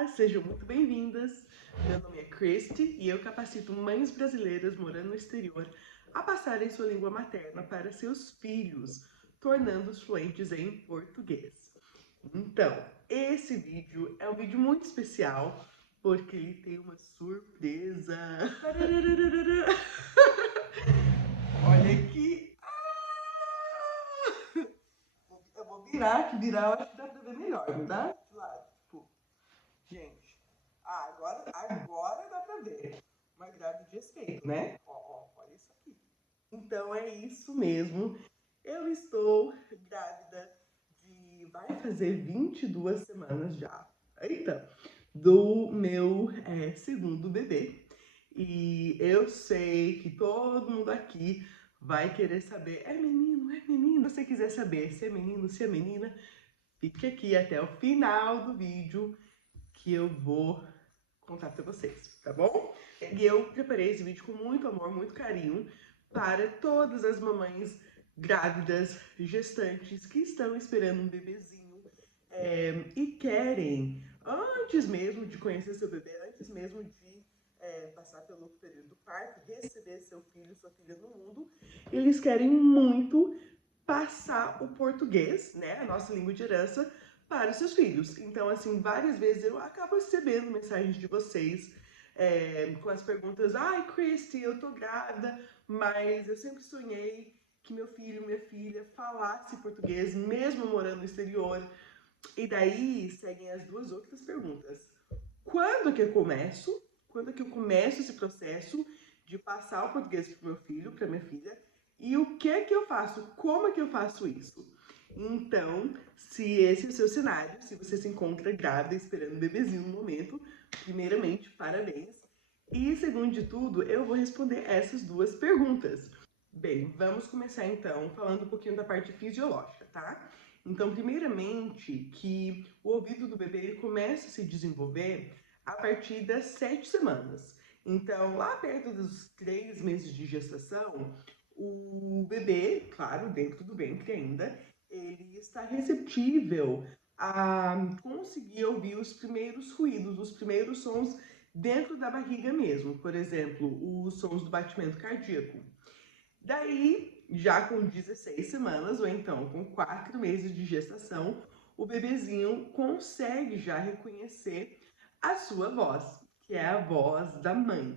Olá, sejam muito bem-vindas. Meu nome é Christy e eu capacito mães brasileiras morando no exterior a passarem sua língua materna para seus filhos, tornando-os fluentes em português. Então, esse vídeo é um vídeo muito especial porque ele tem uma surpresa. Olha aqui. Eu vou virar, eu acho que dá pra ver melhor, não dá? Gente, agora dá pra ver. Uma grávida de respeito, né? Olha isso aqui. Então é isso mesmo. Eu estou grávida vai fazer 22 semanas já. Eita! Do meu segundo bebê. E eu sei que todo mundo aqui vai querer saber, é menino, é menino? Se você quiser saber se é menino, se é menina, fique aqui até o final do vídeo que eu vou contar pra vocês, tá bom? E eu preparei esse vídeo com muito amor, muito carinho para todas as mamães grávidas, gestantes que estão esperando um bebezinho e querem, antes mesmo de conhecer seu bebê, antes mesmo de passar pelo período do parto, receber seu filho, sua filha no mundo, eles querem muito passar o português, né, a nossa língua de herança, para os seus filhos. Então, assim, várias vezes eu acabo recebendo mensagens de vocês com as perguntas: ai, Christy, eu tô grávida, mas eu sempre sonhei que meu filho, minha filha falasse português, mesmo morando no exterior. E daí seguem as duas outras perguntas. Quando que eu começo? Quando que eu começo esse processo de passar o português para o meu filho, para minha filha? E o que é que eu faço? Como é que eu faço isso? Então, se esse é o seu cenário, se você se encontra grávida esperando um bebezinho no momento, primeiramente, parabéns. E segundo de tudo, eu vou responder essas duas perguntas. Bem, vamos começar então falando um pouquinho da parte fisiológica, tá? Então, primeiramente, que o ouvido do bebê ele começa a se desenvolver a partir das 7 semanas. Então, lá perto dos 3 meses de gestação, o bebê, claro, dentro do ventre ainda, ele está receptível a conseguir ouvir os primeiros ruídos, os primeiros sons dentro da barriga mesmo. Por exemplo, os sons do batimento cardíaco. Daí, já com 16 semanas, ou então com 4 meses de gestação, o bebezinho consegue já reconhecer a sua voz, que é a voz da mãe.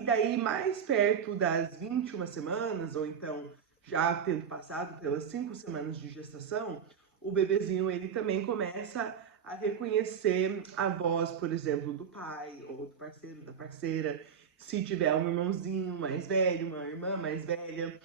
E daí, mais perto das 21 semanas, ou então já tendo passado pelas 5 semanas de gestação, o bebezinho ele também começa a reconhecer a voz, por exemplo, do pai ou do parceiro, da parceira. Se tiver um irmãozinho mais velho, uma irmã mais velha,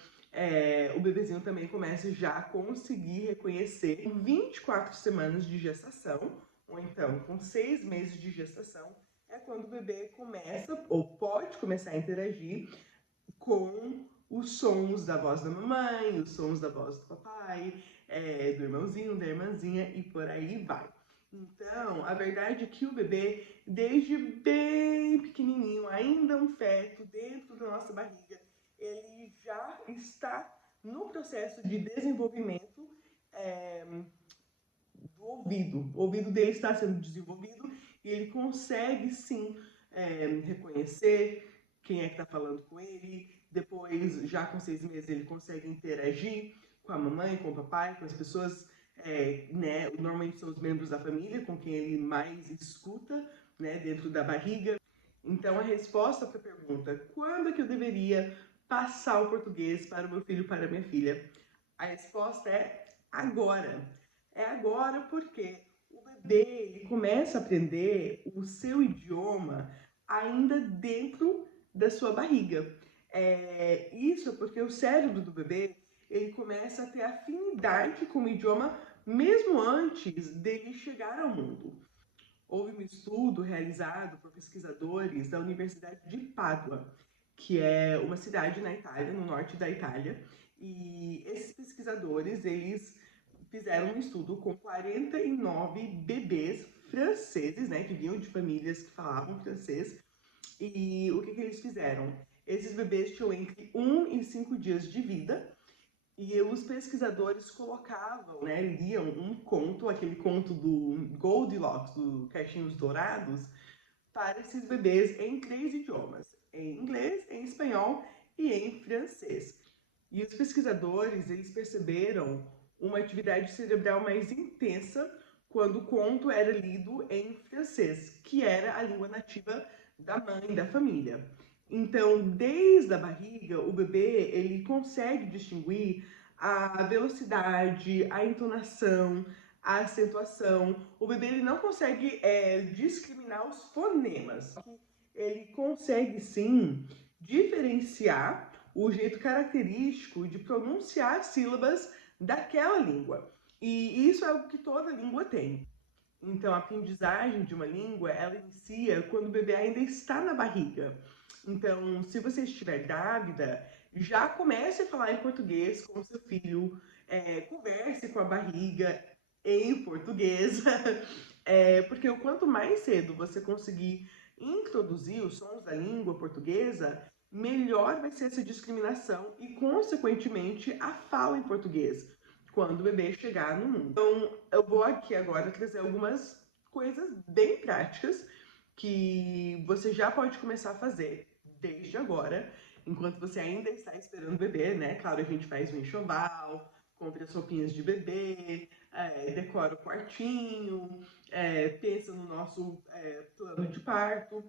o bebezinho também começa já a conseguir reconhecer. Com 24 semanas de gestação, ou então com 6 meses de gestação, é quando o bebê começa ou pode começar a interagir com os sons da voz da mamãe, os sons da voz do papai, do irmãozinho, da irmãzinha e por aí vai. Então, a verdade é que o bebê, desde bem pequenininho, ainda um feto dentro da nossa barriga, ele já está no processo de desenvolvimento do ouvido. O ouvido dele está sendo desenvolvido e ele consegue sim reconhecer quem é que está falando com ele. Depois, já com 6 meses, ele consegue interagir com a mamãe, com o papai, com as pessoas, né? Normalmente são os membros da família com quem ele mais escuta, né? Dentro da barriga. Então, a resposta para a pergunta: quando é que eu deveria passar o português para o meu filho, para a minha filha? A resposta é agora. É agora porque o bebê ele começa a aprender o seu idioma ainda dentro da sua barriga. Isso porque o cérebro do bebê ele começa a ter afinidade com o idioma mesmo antes dele chegar ao mundo. Houve um estudo realizado por pesquisadores da Universidade de Pádua, que é uma cidade na Itália, no norte da Itália, e esses pesquisadores, eles fizeram um estudo com 49 bebês franceses, né, que vinham de famílias que falavam francês, e o que eles fizeram? Esses bebês tinham entre 1 e 5 dias de vida, E os pesquisadores colocavam, né, liam um conto, aquele conto do Goldilocks, do Caixinhos Dourados, para esses bebês em 3 idiomas, em inglês, em espanhol e em francês. E os pesquisadores, eles perceberam uma atividade cerebral mais intensa quando o conto era lido em francês, que era a língua nativa da mãe, da família. Então, desde a barriga, o bebê ele consegue distinguir a velocidade, a entonação, a acentuação. O bebê ele não consegue discriminar os fonemas. Ele consegue sim diferenciar o jeito característico de pronunciar sílabas daquela língua. E isso é algo que toda língua tem. Então, a aprendizagem de uma língua, ela inicia quando o bebê ainda está na barriga. Então, se você estiver grávida, já comece a falar em português com o seu filho, converse com a barriga em português, porque o quanto mais cedo você conseguir introduzir os sons da língua portuguesa, melhor vai ser essa discriminação e, consequentemente, a fala em português quando o bebê chegar no mundo. Então, eu vou aqui agora trazer algumas coisas bem práticas que você já pode começar a fazer desde agora, enquanto você ainda está esperando o bebê, né? Claro, a gente faz um enxoval, compra as roupinhas de bebê, decora o quartinho, pensa no nosso plano de parto.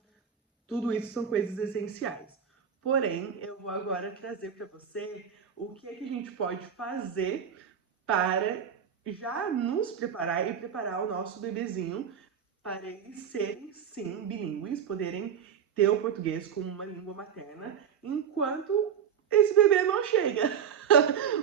Tudo isso são coisas essenciais. Porém, eu vou agora trazer para você o que é que a gente pode fazer para já nos preparar e preparar o nosso bebezinho para eles serem, sim, bilíngues, poderem ter o português como uma língua materna, enquanto esse bebê não chega,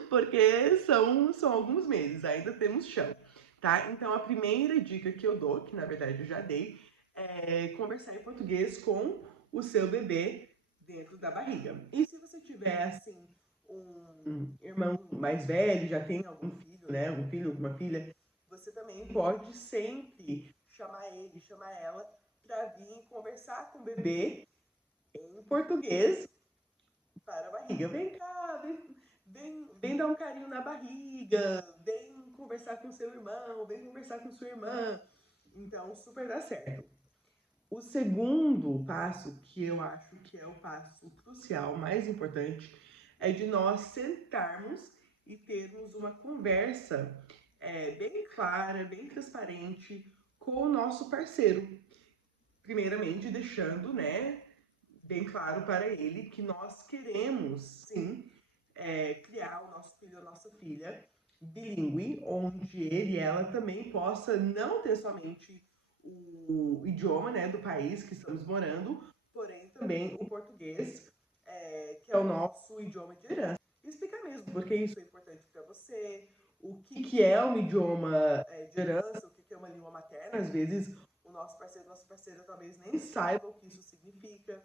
porque são alguns meses, ainda temos chão, tá? Então, a primeira dica que eu dou, que na verdade eu já dei, é conversar em português com o seu bebê dentro da barriga. E se você tiver, assim, um irmão mais velho, já tem algum filho, né? Um filho, uma filha, você também pode sempre chamar ele, chamar ela para vir conversar com o bebê em português para a barriga. Vem cá, vem dar um carinho na barriga, vem conversar com seu irmão, vem conversar com sua irmã. Então, super dá certo. O segundo passo, que eu acho que é o passo crucial, mais importante, é de nós sentarmos e termos uma conversa bem clara, bem transparente com o nosso parceiro. Primeiramente, deixando, né, bem claro para ele que nós queremos, sim, criar o nosso filho ou a nossa filha bilíngue, onde ele e ela também possa não ter somente o idioma, né, do país que estamos morando, porém também o português, que é o nosso idioma de herança. E explicar mesmo porque isso é importante para você, o que é um idioma de herança, o que é uma língua materna. Às vezes o nossa parceira talvez nem saiba o que isso significa.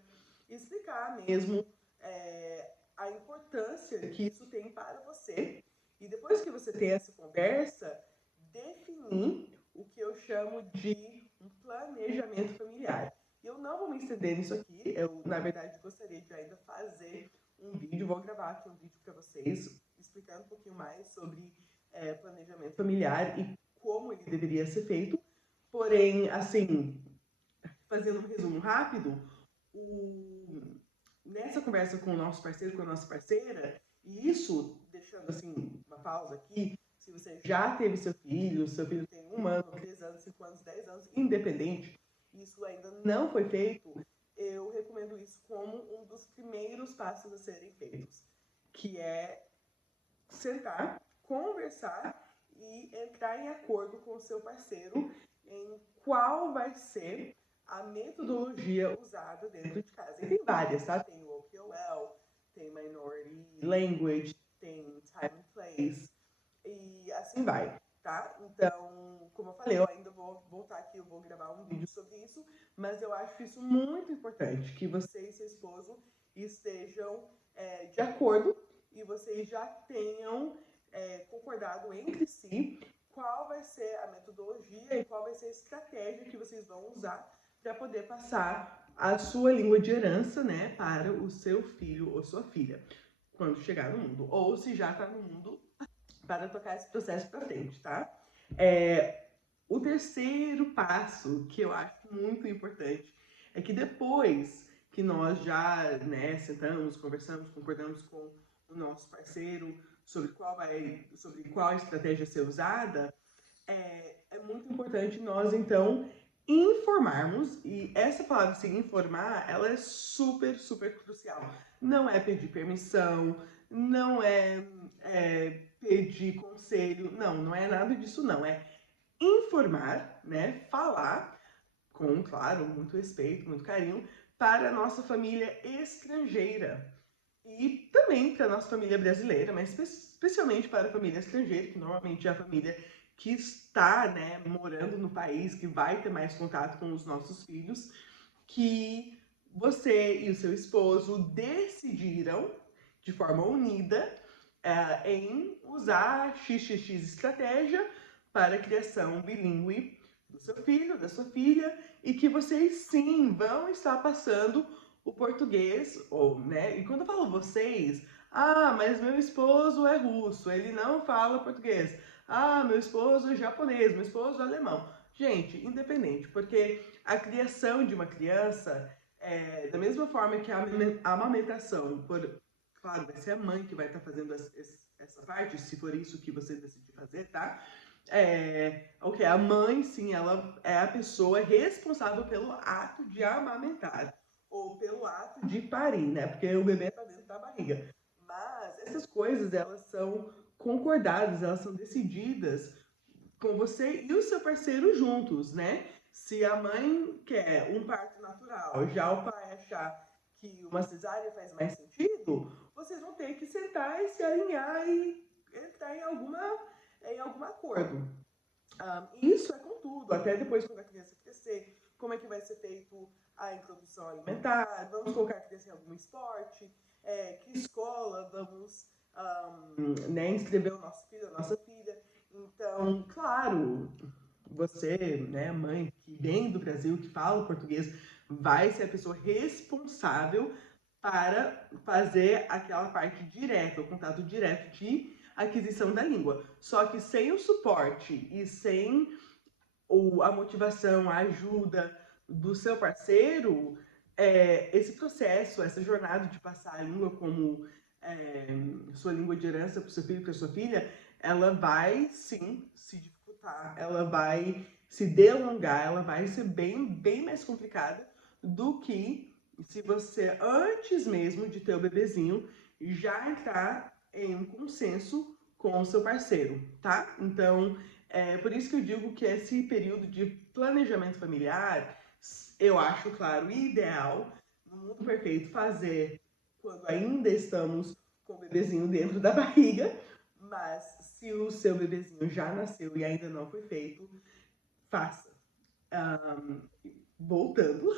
E explicar mesmo a importância que isso tem para você. E depois que você tem essa conversa, definir o que eu chamo de um planejamento familiar. Eu não vou me estender nisso aqui, eu, na verdade, gostaria de ainda fazer um vídeo, vou gravar aqui um vídeo para vocês, explicando um pouquinho mais sobre planejamento familiar e como ele deveria ser feito. Porém, assim, fazendo um resumo rápido, nessa conversa com o nosso parceiro, com a nossa parceira, e isso, deixando assim uma pausa aqui, se você já teve seu filho tem 1 ano, 3 anos, 5 anos, 10 anos, independente, isso ainda não foi feito, eu recomendo isso como um dos primeiros passos a serem feitos, que é sentar, conversar e entrar em acordo com o seu parceiro em qual vai ser a metodologia usada dentro de casa. E tem várias, tá? Tem o OQL, tem Minority Language, tem Time and Place, e assim vai, tá? Então, como eu falei, eu ainda vou voltar aqui, eu vou gravar um vídeo sobre isso, mas eu acho isso muito importante, que você e seu esposo estejam de acordo e vocês já tenham concordado entre si qual vai ser a metodologia e qual vai ser a estratégia que vocês vão usar para poder passar a sua língua de herança, né, para o seu filho ou sua filha. quando chegar no mundo, ou se já está no mundo, para tocar esse processo para frente, tá? O terceiro passo, que eu acho muito importante, é que depois que nós já, né, sentamos, conversamos, concordamos com o nosso parceiro sobre qual estratégia ser usada, é muito importante nós, então, informarmos, e essa palavra se informar, ela é super, super crucial. Não é pedir permissão, não é pedir conselho, não é nada disso não, é informar, né, falar com, claro, muito respeito, muito carinho, para a nossa família estrangeira e também para a nossa família brasileira, mas especialmente para a família estrangeira, que normalmente é a família que está, né, morando no país, que vai ter mais contato com os nossos filhos, que você e o seu esposo decidiram, de forma unida, em usar XXX estratégia para a criação bilíngue do seu filho, da sua filha, e que vocês sim vão estar passando o português, ou, né? E quando eu falo vocês, mas meu esposo é russo, ele não fala português. Meu esposo é japonês, meu esposo é alemão. Gente, independente, porque a criação de uma criança, da mesma forma que a amamentação, claro, vai ser a mãe que vai estar fazendo essa parte, se for isso que você decidir fazer, tá? A mãe, sim, ela é a pessoa responsável pelo ato de amamentar, ou pelo ato de parir, né? Porque o bebê tá dentro da barriga. Mas essas coisas, elas são concordadas, elas são decididas com você e o seu parceiro juntos, né? Se a mãe quer um parto natural, já o pai achar que uma cesárea faz mais sentido, vocês vão ter que sentar e se alinhar e entrar em algum acordo. Isso é com tudo, até depois quando a criança crescer, como é que vai ser feito a introdução alimentar, vamos colocar a criança em algum esporte, que escola vamos né, inscrever o nosso filho, a nossa filha. Então, claro, você, né, mãe, que vem do Brasil, que fala português, vai ser a pessoa responsável para fazer aquela parte direta, o contato direto de aquisição da língua. Só que sem o suporte e sem a motivação, a ajuda do seu parceiro, esse processo, essa jornada de passar a língua como sua língua de herança para o seu filho e para sua filha, ela vai sim se dificultar, ela vai se delongar, ela vai ser bem, bem mais complicada do que se você, antes mesmo de ter o bebezinho, já entrar em um consenso com o seu parceiro, tá? Então, por isso que eu digo que esse período de planejamento familiar, eu acho, claro, ideal, no mundo perfeito, fazer quando ainda estamos com o bebezinho dentro da barriga, mas se o seu bebezinho já nasceu e ainda não foi feito, faça. Voltando.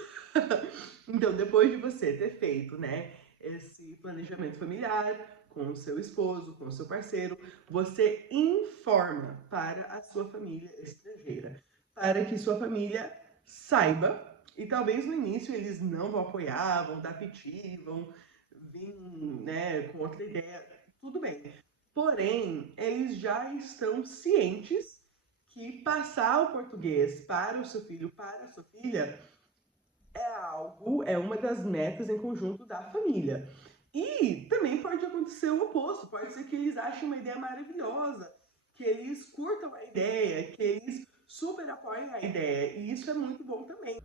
Então, depois de você ter feito, né, esse planejamento familiar com o seu esposo, com o seu parceiro, você informa para a sua família estrangeira, para que sua família saiba, e talvez no início eles não vão apoiar, vão dar piti, vão vir, né, com outra ideia, tudo bem. Porém, eles já estão cientes que passar o português para o seu filho, para a sua filha, é uma das metas em conjunto da família. E também pode acontecer o oposto, pode ser que eles achem uma ideia maravilhosa, que eles curtam a ideia, que eles super apoiem a ideia, e isso é muito bom também.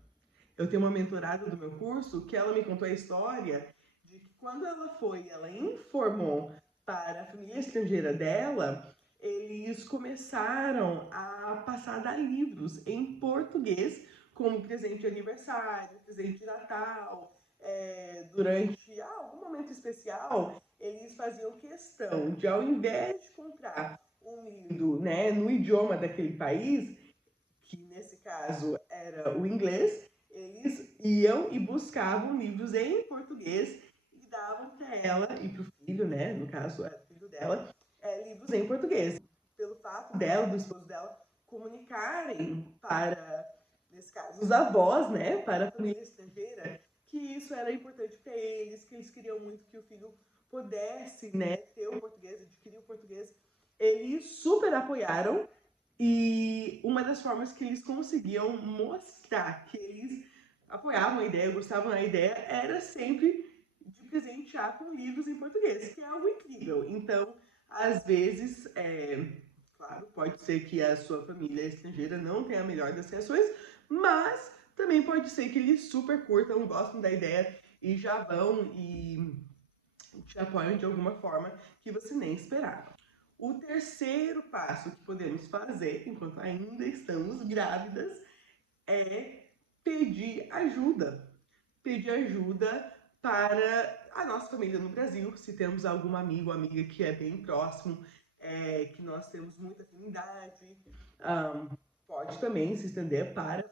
Eu tenho uma mentorada do meu curso que ela me contou a história de que quando ela informou para a família estrangeira dela, eles começaram a passar a dar livros em português como presente de aniversário, presente de Natal, durante algum momento especial, eles faziam questão de, ao invés de comprar um livro, né, no idioma daquele país, que nesse caso era o inglês, eles iam e buscavam livros em português e davam para ela e para o filho, né, no caso era o filho dela, livros em português. Pelo fato dela, do esposo dela, comunicarem para, nesse caso, os avós, né, para a família estrangeira, que isso era importante para eles, que eles queriam muito que o filho pudesse, né, ter o português, adquirir o português, eles super apoiaram. E uma das formas que eles conseguiam mostrar que eles apoiavam a ideia, gostavam da ideia, era sempre de presentear com livros em português, que é algo incrível. Então, às vezes, claro, pode ser que a sua família estrangeira não tenha a melhor das reações, mas também pode ser que eles super curtam, gostam da ideia e já vão e te apoiam de alguma forma que você nem esperava. O terceiro passo que podemos fazer, enquanto ainda estamos grávidas, é pedir ajuda. Pedir ajuda para a nossa família no Brasil, se temos algum amigo ou amiga que é bem próximo, que nós temos muita afinidade, pode também se estender para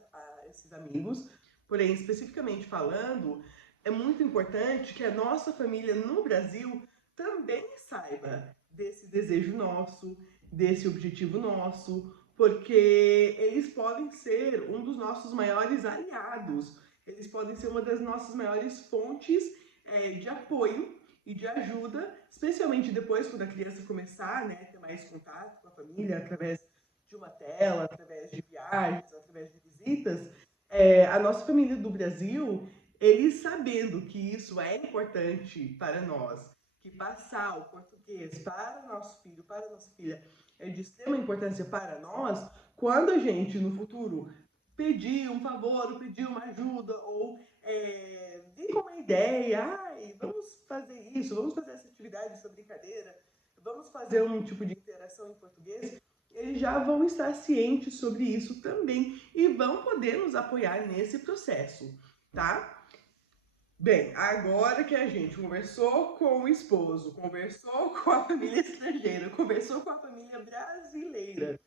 esses amigos. Porém, especificamente falando, é muito importante que a nossa família no Brasil também saiba desse desejo nosso, desse objetivo nosso, porque eles podem ser um dos nossos maiores aliados, eles podem ser uma das nossas maiores fontes de apoio e de ajuda, especialmente depois, quando a criança começar, né, a ter mais contato com a família, através de uma tela, através de viagens, através de visitas. A nossa família do Brasil, eles sabendo que isso é importante para nós, que passar o português para o nosso filho, para a nossa filha, é de extrema importância para nós, quando a gente, no futuro, pedir um favor, ou pedir uma ajuda, ou vir com uma ideia, vamos fazer isso, vamos fazer essa atividade, essa brincadeira, vamos fazer um tipo de interação em português, eles já vão estar cientes sobre isso também e vão poder nos apoiar nesse processo, tá? Bem, agora que a gente conversou com o esposo, conversou com a família estrangeira, conversou com a família brasileira,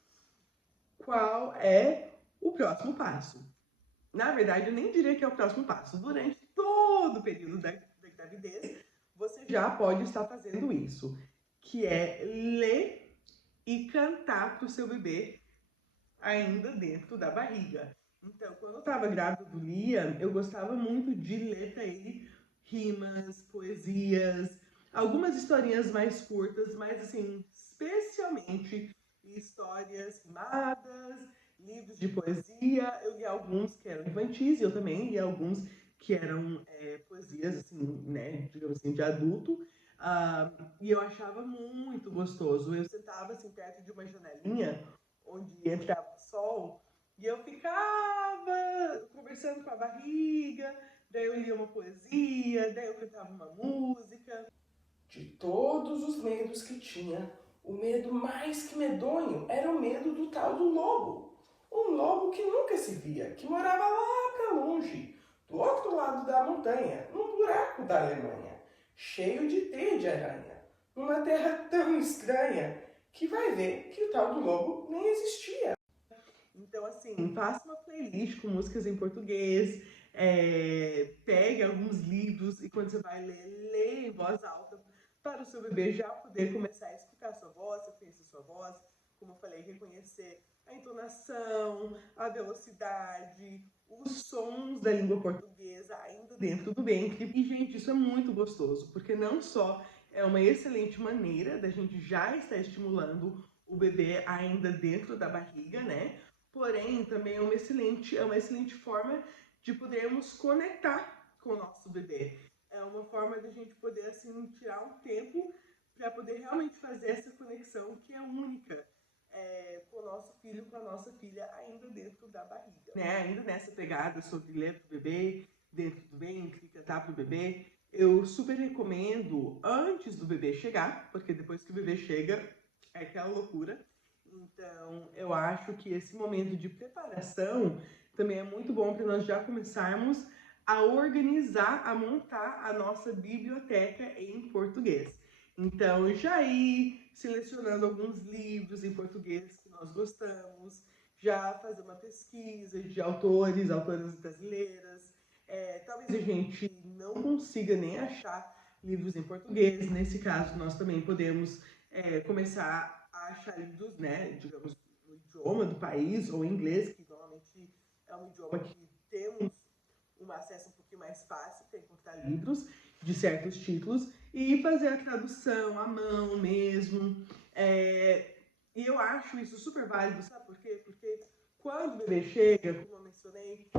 qual é o próximo passo? Na verdade, eu nem diria que é o próximo passo. Durante todo o período da gravidez, você já pode estar fazendo isso, que é ler e cantar para o seu bebê ainda dentro da barriga. Então, quando eu estava grávida do Liam, eu gostava muito de ler para ele rimas, poesias, algumas historinhas mais curtas, mas assim, especialmente histórias rimadas, livros de poesia. Eu li alguns que eram infantis e eu também li alguns que eram poesias, assim, né, digamos assim, de adulto. E eu achava muito gostoso. Eu sentava assim perto de uma janelinha onde entrava o sol e eu ficava conversando com a barriga, daí eu lia uma poesia, daí eu cantava uma música. De todos os medos que tinha, o medo mais que medonho era o medo do tal do lobo. Um lobo que nunca se via, que morava lá para longe, do outro lado da montanha, num buraco da Alemanha, cheio de teia de aranha, numa terra tão estranha, que vai ver que o tal do lobo nem existia. Então, assim, faça uma playlist com músicas em português, pegue alguns livros e quando você vai ler, leia em voz alta para o seu bebê já poder começar a escutar a sua voz, reconhecer a sua voz, como eu falei, reconhecer a entonação, a velocidade, os sons da língua portuguesa ainda dentro do ventre. E, gente, isso é muito gostoso, porque não só é uma excelente maneira da gente já estar estimulando o bebê ainda dentro da barriga, né? Porém, também é uma excelente forma de podermos conectar com o nosso bebê. É uma forma de a gente poder, assim, tirar um tempo para poder realmente fazer essa conexão que é única com o nosso filho, com a nossa filha, ainda dentro da barriga. Né? Ainda nessa pegada sobre ler para o bebê, dentro do ventre, cantar para o bebê, eu super recomendo antes do bebê chegar, porque depois que o bebê chega, é aquela loucura. Então, eu acho que esse momento de preparação também é muito bom para nós já começarmos a organizar, a montar a nossa biblioteca em português. Então, já ir selecionando alguns livros em português que nós gostamos, já fazer uma pesquisa de autores, autoras brasileiras. Talvez a gente não consiga nem achar livros em português. Nesse caso, nós também podemos começar a achar livros, né, digamos, no idioma do país, ou em inglês, que normalmente é um idioma que temos um acesso um pouquinho mais fácil para encontrar livros de certos títulos. e fazer a tradução à mão mesmo. E eu acho isso super válido, sabe por quê? Porque quando o bebê chega, como eu mencionei,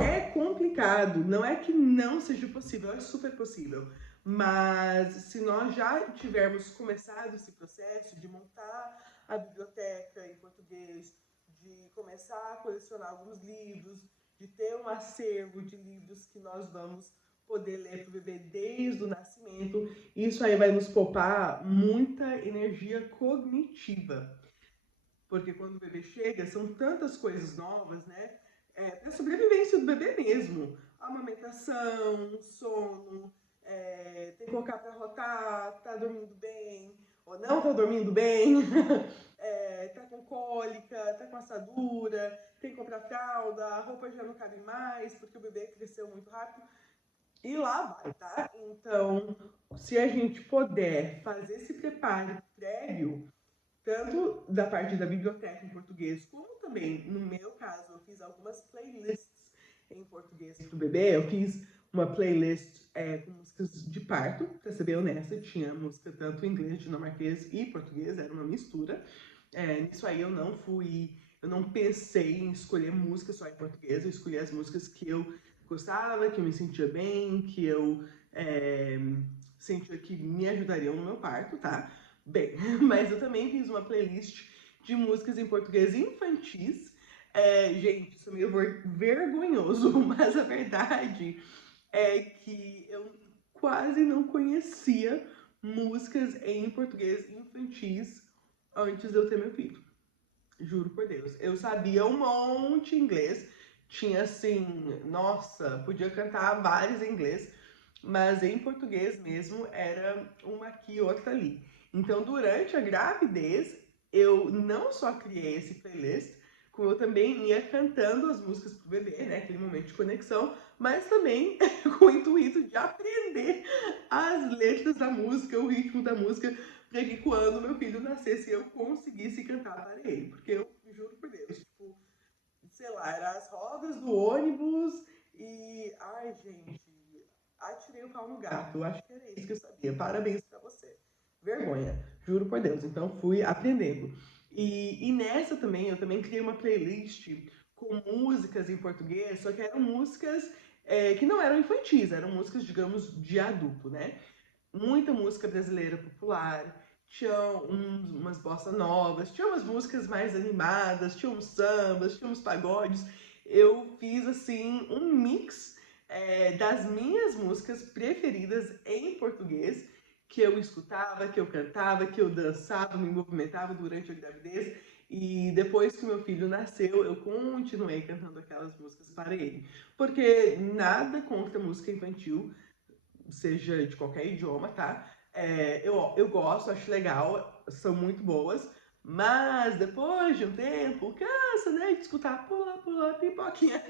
é complicado. Não é que não seja possível, é super possível. Mas se nós já tivermos começado esse processo de montar a biblioteca em português, de começar a colecionar alguns livros, de ter um acervo de livros que nós vamos poder ler para o bebê desde o nascimento, isso aí vai nos poupar muita energia cognitiva. Porque quando o bebê chega, são tantas coisas novas, né? Para a sobrevivência do bebê mesmo. Amamentação, sono, tem que colocar para rotar, tá dormindo bem, ou não tá dormindo bem, tá com cólica, tá com assadura, tem que comprar fralda, a roupa já não cabe mais, porque o bebê cresceu muito rápido. E lá vai, tá? Então, se a gente puder fazer esse preparo prévio, tanto da parte da biblioteca em português, como também, no meu caso, eu fiz algumas playlists em português para o bebê. Eu fiz uma playlist com músicas de parto, para ser bem honesta, tinha música tanto em inglês, dinamarquês e português, era uma mistura. Nisso aí eu não pensei em escolher música só em português, eu escolhi as músicas que eu gostava, que eu me sentia bem, que eu sentia que me ajudariam no meu parto, tá? Bem, mas eu também fiz uma playlist de músicas em português infantis. Gente, isso é meio vergonhoso, mas a verdade é que eu quase não conhecia músicas em português infantis antes de eu ter meu filho. Juro por Deus. Eu sabia um monte inglês. Tinha assim, nossa, podia cantar vários em inglês, mas em português mesmo era uma aqui e outra ali. Então, durante a gravidez, eu não só criei esse playlist, como eu também ia cantando as músicas pro bebê, né? Aquele momento de conexão, mas também com o intuito de aprender as letras da música, o ritmo da música, para que quando meu filho nascesse eu conseguisse cantar para ele. Porque eu juro por Deus, tipo, sei lá, era as rodas do ônibus e. Ai, gente, atirei o pau no gato. Eu acho que era isso que eu sabia. Parabéns pra você. Vergonha, juro por Deus. Então fui aprendendo. E nessa também, eu também criei uma playlist com músicas em português, só que eram músicas que não eram infantis, eram músicas, digamos, de adulto, né? Muita música brasileira popular, tinha umas bossa novas, tinha umas músicas mais animadas, tinha uns sambas, tinha uns pagodes. Eu fiz assim um mix das minhas músicas preferidas em português, que eu escutava, que eu cantava, que eu dançava, me movimentava durante a gravidez. E depois que meu filho nasceu, eu continuei cantando aquelas músicas para ele. Porque nada contra música infantil, seja de qualquer idioma, tá? Eu gosto, acho legal, são muito boas, mas depois de um tempo, cansa, né, de escutar pula, pula, pipoquinha.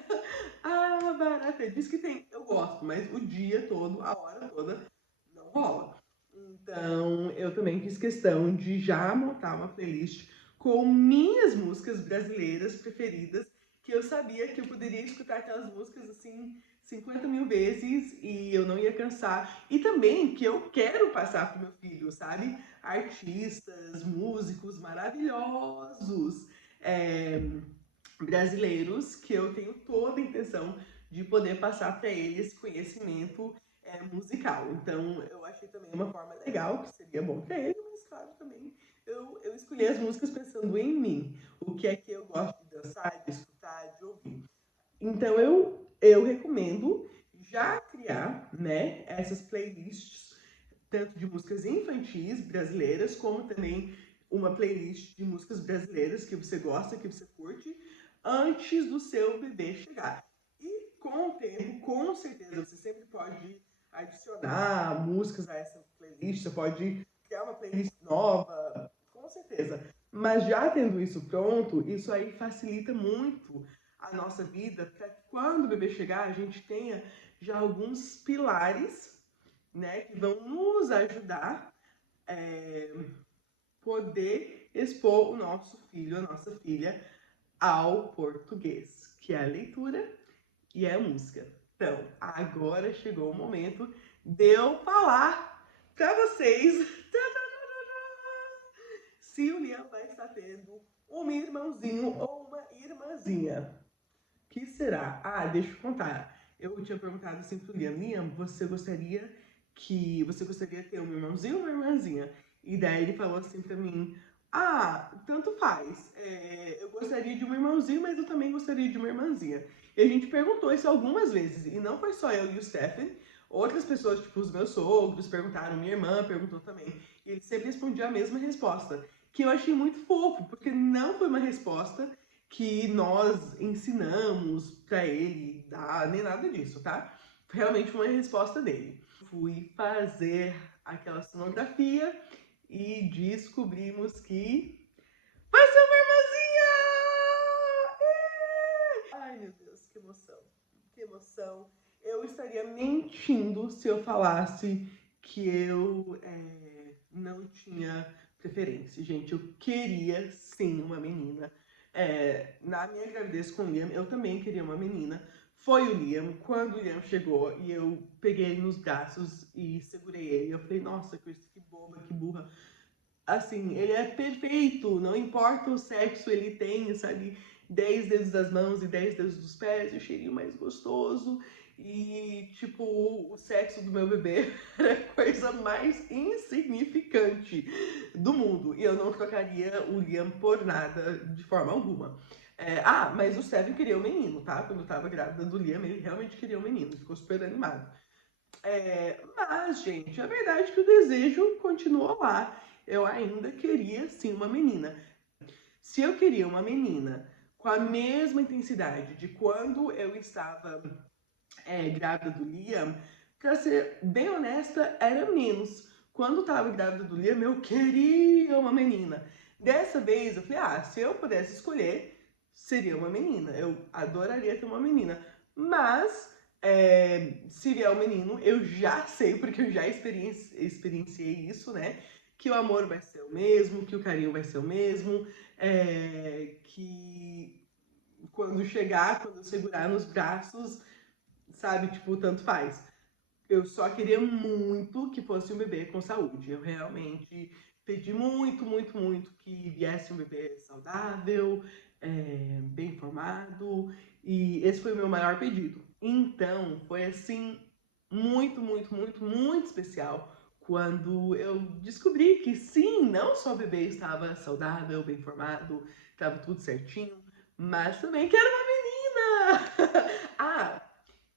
Ah, barata, diz que tem, eu gosto, mas o dia todo, a hora toda, não rola. Então, eu também fiz questão de já montar uma playlist com minhas músicas brasileiras preferidas, que eu sabia que eu poderia escutar aquelas músicas assim 50 mil vezes e eu não ia cansar. E também que eu quero passar pro meu filho, sabe? Artistas, músicos maravilhosos, brasileiros, que eu tenho toda a intenção de poder passar para ele esse conhecimento musical. Então, eu achei também uma forma legal, que seria bom para ele, mas claro, também eu escolhi as músicas pensando em mim. O que é que eu gosto de dançar, de escutar, de ouvir. Então, eu recomendo já criar, né, essas playlists, tanto de músicas infantis brasileiras, como também uma playlist de músicas brasileiras que você gosta, que você curte, antes do seu bebê chegar. E com o tempo, com certeza, você sempre pode adicionar músicas a essa playlist, você pode criar uma playlist nova, com certeza. Mas já tendo isso pronto, isso aí facilita muito a nossa vida, para que quando o bebê chegar, a gente tenha já alguns pilares, né, que vão nos ajudar poder expor o nosso filho, a nossa filha, ao português, que é a leitura e é a música. Então, agora chegou o momento de eu falar pra vocês se o Liam vai estar tendo um irmãozinho ou uma irmãzinha. Que será? Ah, deixa eu contar. Eu tinha perguntado assim pro Liam, você gostaria de ter um irmãozinho ou uma irmãzinha? E daí ele falou assim pra mim, tanto faz. Eu gostaria de um irmãozinho, mas eu também gostaria de uma irmãzinha. E a gente perguntou isso algumas vezes, e não foi só eu e o Stephen. Outras pessoas, tipo os meus sogros, perguntaram, minha irmã perguntou também. E ele sempre respondia a mesma resposta, que eu achei muito fofo, porque não foi uma resposta que nós ensinamos pra ele dar, nem nada disso, tá? Realmente foi uma resposta dele. Fui fazer aquela sonografia e descobrimos que vai ser uma irmãzinha! Ai, meu Deus, que emoção. Que emoção. Eu estaria mentindo se eu falasse que eu não tinha preferência. Gente, eu queria sim uma menina. Na minha gravidez com o Liam, eu também queria uma menina. Foi o Liam. Quando o Liam chegou e eu peguei ele nos braços e segurei ele, eu falei, nossa, Cristo, que boba, que burra. Assim, ele é perfeito, não importa o sexo, ele tem, sabe, 10 dedos das mãos e 10 dedos dos pés, o cheirinho mais gostoso. E, tipo, o sexo do meu bebê era a coisa mais insignificante do mundo. E eu não trocaria o Liam por nada, de forma alguma. Mas o Stephen queria o menino, tá? Quando eu tava grávida do Liam, ele realmente queria o menino, ficou super animado. Mas, gente, a verdade é que o desejo continuou lá. Eu ainda queria, sim, uma menina. Se eu queria uma menina com a mesma intensidade de quando eu estava grávida do Liam, pra ser bem honesta, era menos. Quando eu estava grávida do Liam, eu queria uma menina. Dessa vez, eu falei, se eu pudesse escolher, seria uma menina. Eu adoraria ter uma menina. Mas, se vier um menino, eu já sei, porque eu já experienciei isso, né? Que o amor vai ser o mesmo, que o carinho vai ser o mesmo, que quando eu segurar nos braços, sabe, tipo, tanto faz. Eu só queria muito que fosse um bebê com saúde. Eu realmente pedi muito, muito, muito que viesse um bebê saudável, bem formado, e esse foi o meu maior pedido. Então, foi assim, muito, muito, muito, muito especial quando eu descobri que sim, não só o bebê estava saudável, bem formado, estava tudo certinho, mas também que era uma menina!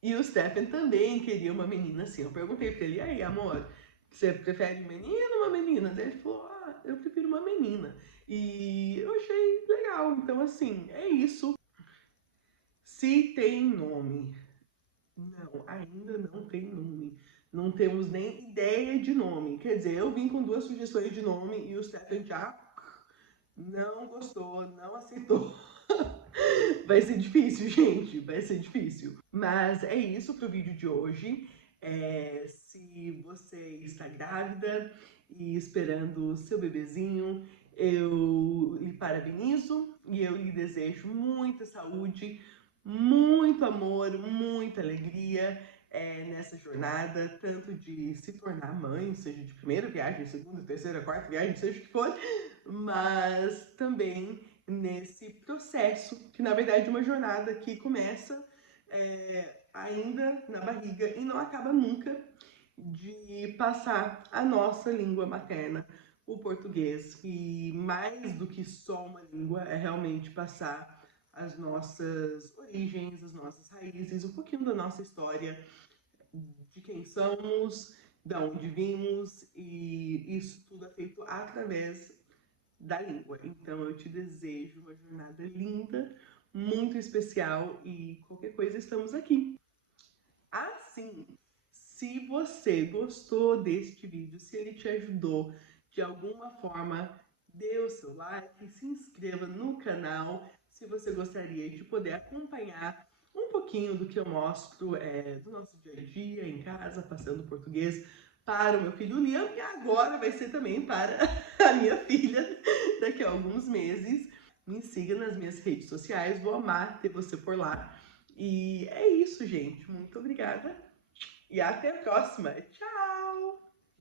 E o Stephen também queria uma menina assim. Eu perguntei pra ele, e aí, amor, você prefere um menino ou uma menina? Daí ele falou, eu prefiro uma menina. E eu achei legal. Então, assim, é isso. Se tem nome. Não, ainda não tem nome. Não temos nem ideia de nome. Quer dizer, eu vim com 2 sugestões de nome e o Stephen já não gostou, não aceitou. Vai ser difícil, gente, vai ser difícil. Mas é isso pro vídeo de hoje. Se você está grávida e esperando o seu bebezinho, eu lhe parabenizo e eu lhe desejo muita saúde, muito amor, muita alegria nessa jornada, tanto de se tornar mãe, seja de primeira viagem, segunda, terceira, quarta viagem, seja o que for, mas também nesse processo, que na verdade é uma jornada que começa ainda na barriga e não acaba nunca, de passar a nossa língua materna, o português, e mais do que só uma língua, é realmente passar as nossas origens, as nossas raízes, um pouquinho da nossa história, de quem somos, de onde vimos, e isso tudo é feito através da língua. Então eu te desejo uma jornada linda, muito especial e qualquer coisa estamos aqui. Assim, se você gostou deste vídeo, se ele te ajudou de alguma forma, dê o seu like, se inscreva no canal se você gostaria de poder acompanhar um pouquinho do que eu mostro do nosso dia a dia em casa, passando português para o meu filho Liam e agora vai ser também para a minha filha daqui a alguns meses. Me siga nas minhas redes sociais, vou amar ter você por lá. E é isso, gente. Muito obrigada e até a próxima. Tchau!